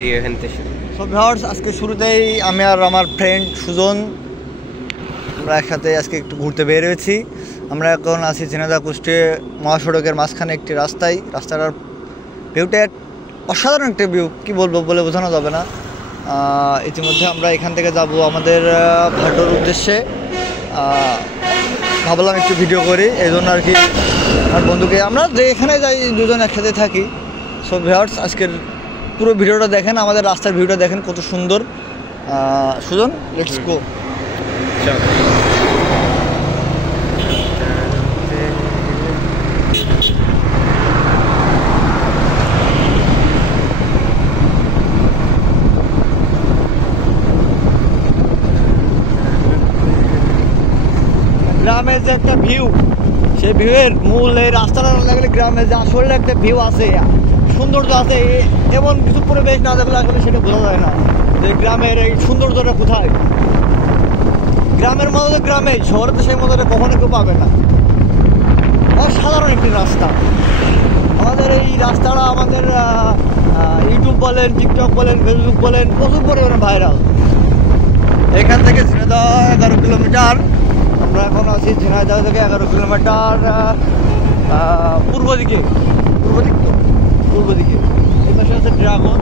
So viewers, আজকে শুরুতেই আমি আর আমার ফ্রেন্ড সুজন আমরা একসাথে আজকে একটু ঘুরতে বের হয়েছি। আমরা এখন আছি ঝিনাইদহ কুষ্টিয়া মহাসড়কের মাঝখানে একটি রাস্তাটার ভিউটা অসাধারণ একটা ভিউ, কী বলবো বলে বোঝানো যাবে না। ইতিমধ্যে আমরা এখান থেকে যাব আমাদের ভাটোর উদ্দেশ্যে। ভাবলাম একটু ভিডিও করি, এই জন্য আর কি আমার বন্ধুকে আমরা যে এখানে যাই দুজন একসাথে থাকি। সো ভিউয়ার্স, আজকের পুরো ভিডিওটা দেখেন, আমাদের রাস্তার ভিউটা দেখেন কত সুন্দর। Sujan, let's go. গ্রামের যে একটা ভিউ, সেই ভিউয়ের মূল এই রাস্তাটা না দেখলে গ্রামের যে আসলে একটা ভিউ আছে, সৌন্দর্য আছে, এমন কিছু পরিবেশ না দেখলে আসলে সেটা বোঝা যায় না যে গ্রামের এই সৌন্দর্যটা কোথায়। গ্রামের মতো গ্রামে, শহরে তো সেই মতো কখনো কেউ পাবে না। অসাধারণ একটি রাস্তা। আমাদের এই রাস্তাটা আমাদের ইউটিউব বলেন, টিকটক বলেন, ফেসবুক বলেন, প্রচুর পরিমাণে ভাইরাল। এখান থেকে ঝিনাইদহ 11 কিলোমিটার। আমরা এখন আছি ঝিনাইদহ থেকে 11 কিলোমিটার পূর্ব দিকে এই পাশে আছে ড্রাগনে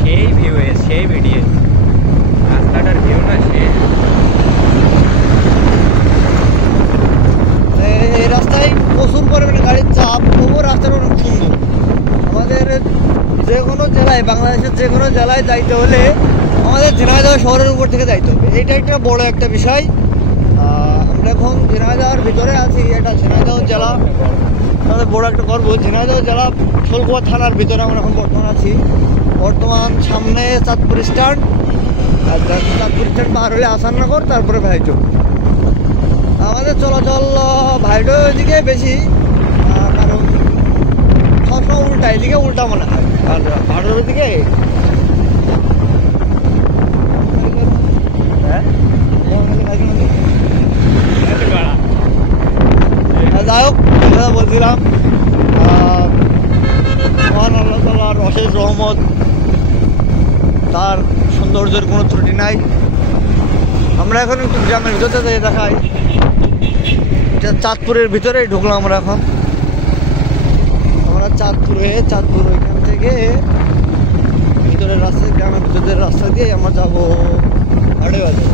সেই ভিউ, সেই ভিডিও রাস্তাটার ভিউ না, এই রাস্তায় প্রচুর পরিমাণে গাড়ির চাপ, তবুও রাস্তাটা অনেক সুন্দর। আমাদের যে কোনো জেলায়, বাংলাদেশের যে কোনো জেলায় যাইতে হলে আমাদের ঝিনাইদহ শহরের উপর থেকে যাইতে হবে, এইটা একটা বড় একটা বিষয়। আমরা এখন ঝিনাইদহের ভিতরে আছি। এটা ঝিনাইদহ জেলা, আমাদের বড় একটা গর্ব। ঝিনাইদহ জেলা শোলকুয়া থানার ভিতরে আমরা এখন বর্তমান আছি। বর্তমান সামনে চাঁদপুর স্ট্যান্ড, আর চাঁদপুর স্ট্যান্ড পার হলে আসাননগর, তারপরে ভাইটো। আমাদের চলাচল ভাইটো এদিকে বেশি, কারণ সবসময় উল্টা, এদিকে উল্টা মনে হয়। আর ভাটোর দিকে যাই হোক, কথা বলছিলাম, মহান আল্লাহ তাআলার অশেষ রহমত, তার সৌন্দর্যের কোনো ত্রুটি নাই। আমরা এখন একটু গ্রামের ভিতরে যেয়ে দেখাই। এটা চাঁদপুরের ভিতরেই ঢুকলাম আমরা এখন। আমরা চাঁদপুর ওইখান থেকে ভিতরের রাস্তা, গ্রামের ভিতরের রাস্তা দিয়ে আমরা যাবো হাটে বাজার।